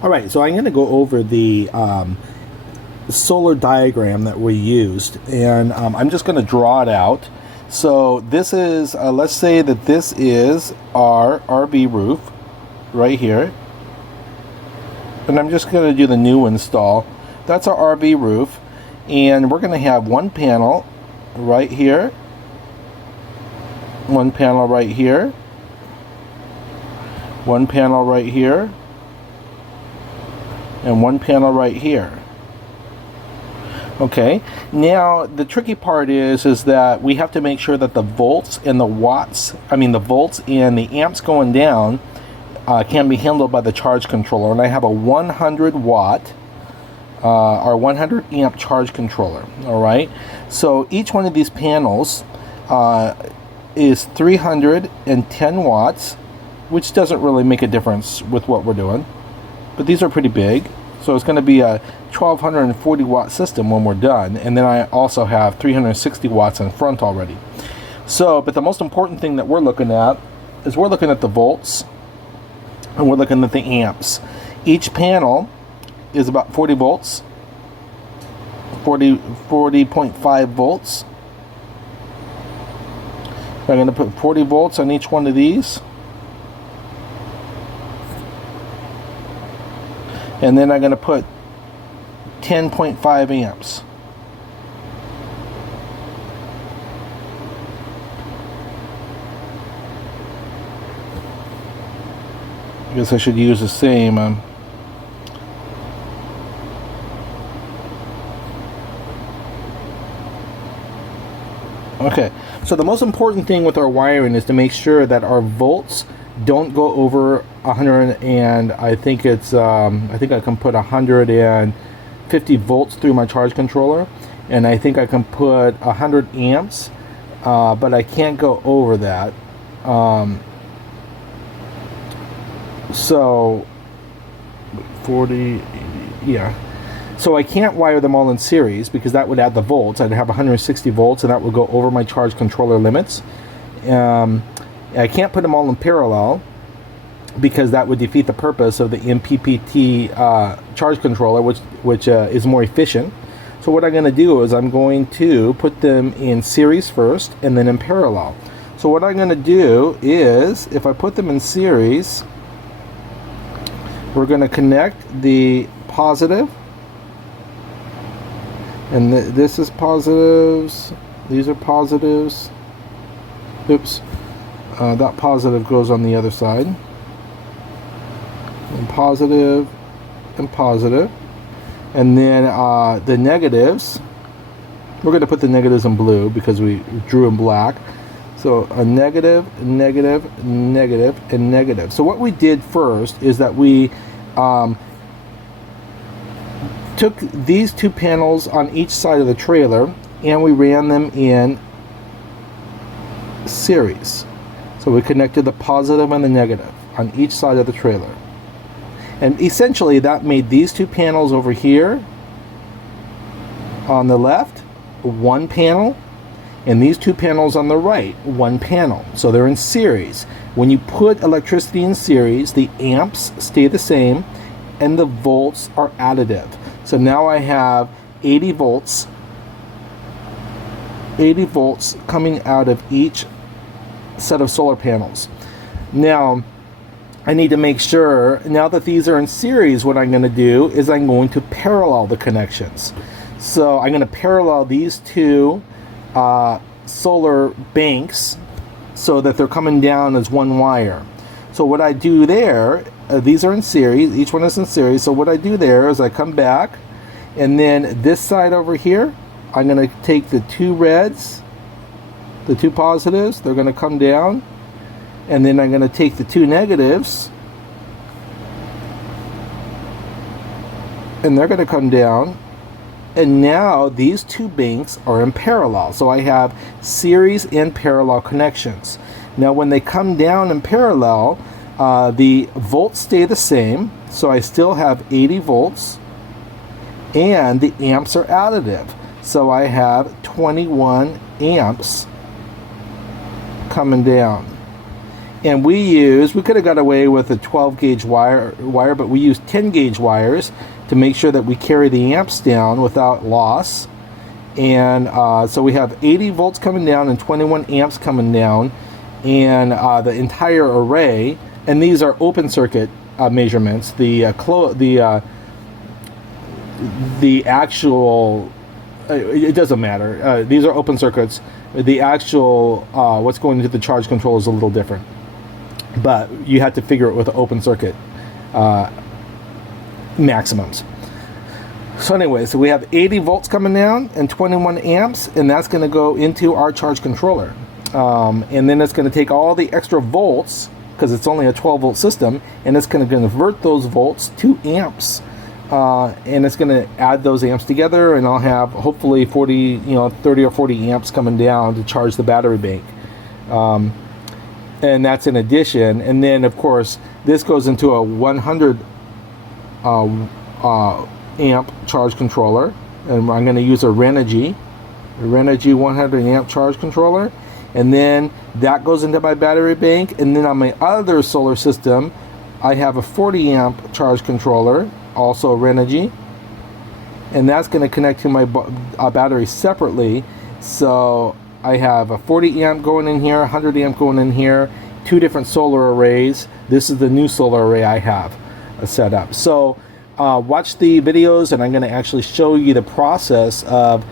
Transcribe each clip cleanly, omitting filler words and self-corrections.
All right, so I'm going to go over the solar diagram that we used, and I'm just going to draw it out. So this is, let's say that this is our RV roof right here, and I'm just going to do the new install. That's our RV roof, and we're going to have one panel right here, one panel right here, one panel right here, and one panel right here. Okay, now the tricky part is that we have to make sure that the volts and the watts, the volts and the amps going down can be handled by the charge controller. And I have a 100 watt or 100 amp charge controller. All right, so each one of these panels is 310 watts, which doesn't really make a difference with what we're doing, but these are pretty big. So it's going to be a 1240 watt system when we're done, and then I also have 360 watts in front already. So, but the most important thing that we're looking at is we're looking at the volts and we're looking at the amps. Each panel is about 40 volts, 40.5 volts. I'm going to put 40 volts on each one of these. And then I'm going to put 10.5 amps. I guess I should use the same. Okay, so the most important thing with our wiring is to make sure that our volts don't go over 100, and I think it's I think I can put 150 volts through my charge controller, and I think I can put 100 amps, but I can't go over that. So 40, yeah. So I can't wire them all in series because that would add the volts. I'd have 160 volts, and that would go over my charge controller limits. I can't put them all in parallel because that would defeat the purpose of the MPPT charge controller, which is more efficient. So what I'm going to do is I'm going to put them in series first and then in parallel. So what I'm going to do is, if I put them in series, we're going to connect the positive, and this is positives, these are positives. Oops. That positive goes on the other side, and positive, and then the negatives, we're going to put the negatives in blue because we drew in black. So a negative, negative, negative, and negative. So what we did first is that we took these two panels on each side of the trailer and we ran them in series. So we connected the positive and the negative on each side of the trailer. And essentially that made these two panels over here on the left one panel, and these two panels on the right one panel. So they're in series. When you put electricity in series, the amps stay the same and the volts are additive. So now I have 80 volts coming out of each set of solar panels. Now I need to make sure, now that these are in series, what I'm going to do is I'm going to parallel the connections. So I'm going to parallel these two solar banks so that they're coming down as one wire. So what I do there, these are in series, each one is in series. So what I do there is I come back, and then this side over here, I'm going to take the two reds, the two positives, they're going to come down, and then I'm going to take the two negatives and they're going to come down, and now these two banks are in parallel. So I have series and parallel connections. Now when they come down in parallel, the volts stay the same, so I still have 80 volts, and the amps are additive. So I have 21 amps coming down. And we could have got away with a 12 gauge wire, but we used 10 gauge wires to make sure that we carry the amps down without loss. And so we have 80 volts coming down and 21 amps coming down, and the entire array. And these are open circuit measurements. The actual it doesn't matter. These are open circuits. The actual what's going into the charge controller is a little different, but you have to figure it with the open circuit maximums. So anyway, so we have 80 volts coming down and 21 amps, and that's going to go into our charge controller. And then it's going to take all the extra volts, because it's only a 12 volt system, and it's going to convert those volts to amps. And it's going to add those amps together, and I'll have hopefully 30 or 40 amps coming down to charge the battery bank. And that's in addition. And then, of course, this goes into a 100 amp charge controller, and I'm going to use a Renogy 100 amp charge controller, and then that goes into my battery bank. And then on my other solar system, I have a 40 amp charge controller, also Renogy, and that's going to connect to my battery separately. So I have a 40 amp going in here, 100 amp going in here, two different solar arrays. This is the new solar array I have set up. So watch the videos, and I'm going to actually show you the process of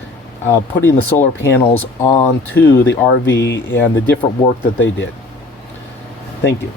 putting the solar panels onto the RV and the different work that they did. Thank you.